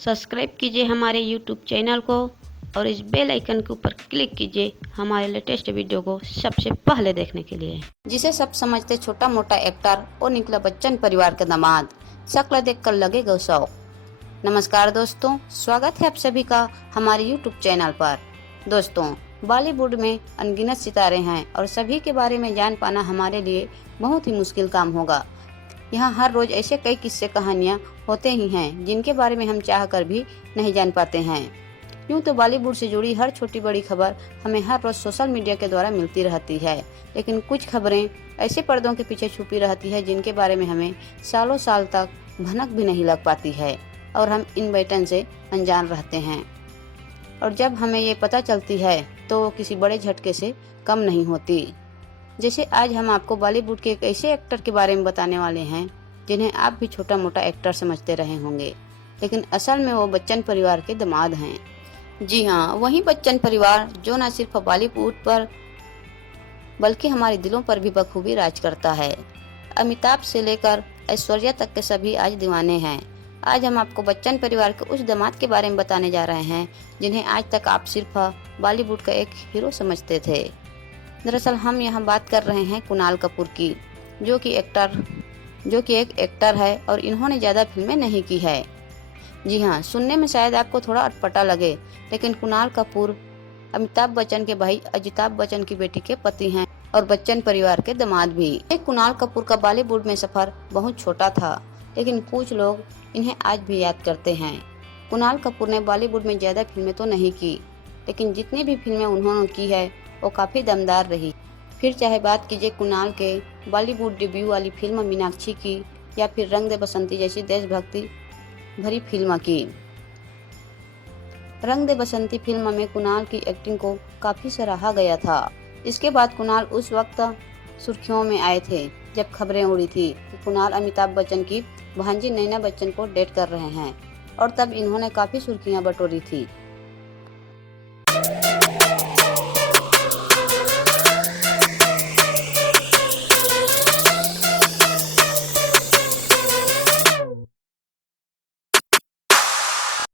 Subscribe कीजिए हमारे YouTube channel को और इस बेल आइकन के ऊपर क्लिक कीजिए हमारे लेटेस्ट वीडियो को सबसे पहले देखने के लिए। जिसे सब समझते छोटा मोटा एक्टर और निकला बच्चन परिवार का दामाद, शक्ल देखकर लगे गौसौ। नमस्कार दोस्तों, स्वागत है आप सभी का हमारे यूट्यूब चैनल पर। दोस्तों, बॉलीवुड में अनगिनत सितारे हैं और सभी के बारे में जान पाना हमारे लिए बहुत ही मुश्किल काम होगा। यहाँ हर रोज ऐसे कई किस्से कहानियाँ होते ही हैं जिनके बारे में हम चाह कर भी नहीं जान पाते हैं। यूँ तो बॉलीवुड से जुड़ी हर छोटी बड़ी खबर हमें हर रोज सोशल मीडिया के द्वारा मिलती रहती है, लेकिन कुछ खबरें ऐसे पर्दों के पीछे छुपी रहती है जिनके बारे में हमें सालों साल तक भनक भी नहीं लग पाती है और हम इन बटन से अनजान रहते हैं। और जब हमें ये पता चलती है तो किसी बड़े झटके से कम नहीं होती। जैसे आज हम आपको बॉलीवुड के एक ऐसे एक्टर के बारे में बताने वाले हैं जिन्हें आप भी छोटा मोटा एक्टर समझते रहे होंगे, लेकिन असल में वो बच्चन परिवार के दामाद हैं। जी हाँ, वही बच्चन परिवार जो न सिर्फ बॉलीवुड पर बल्कि हमारे दिलों पर भी बखूबी राज करता है। अमिताभ से लेकर ऐश्वर्या तक के सभी आज दीवाने हैं। आज हम आपको बच्चन परिवार के उस दामाद के बारे में बताने जा रहे हैं जिन्हें आज तक आप सिर्फ बॉलीवुड का एक हीरो समझते थे। दरअसल हम यहाँ बात कर रहे हैं कुणाल कपूर की, जो कि एक एक्टर है और इन्होंने ज़्यादा फिल्में नहीं की है। जी हाँ, सुनने में शायद आपको थोड़ा अटपटा लगे, लेकिन कुणाल कपूर अमिताभ बच्चन के भाई अजिताभ बच्चन की बेटी के पति हैं और बच्चन परिवार के दामाद भी। कुणाल कपूर का बॉलीवुड में सफर बहुत छोटा था, लेकिन कुछ लोग इन्हें आज भी याद करते हैं। कुणाल कपूर ने बॉलीवुड में ज़्यादा फिल्में तो नहीं की, लेकिन जितनी भी फिल्में उन्होंने की है वो काफ़ी दमदार रही। फिर चाहे बात कीजिए कुणाल के बॉलीवुड डेब्यू वाली फिल्म मीनाक्षी की या फिर रंग दे बसंती जैसी देशभक्ति भरी फिल्म की। रंग दे बसंती फिल्म में कुणाल की एक्टिंग को काफ़ी सराहा गया था। इसके बाद कुणाल उस वक्त सुर्खियों में आए थे जब खबरें उड़ी थी कि कुणाल अमिताभ बच्चन की भांजी नैना बच्चन को डेट कर रहे हैं, और तब इन्होंने काफ़ी सुर्खियां बटोरी थी।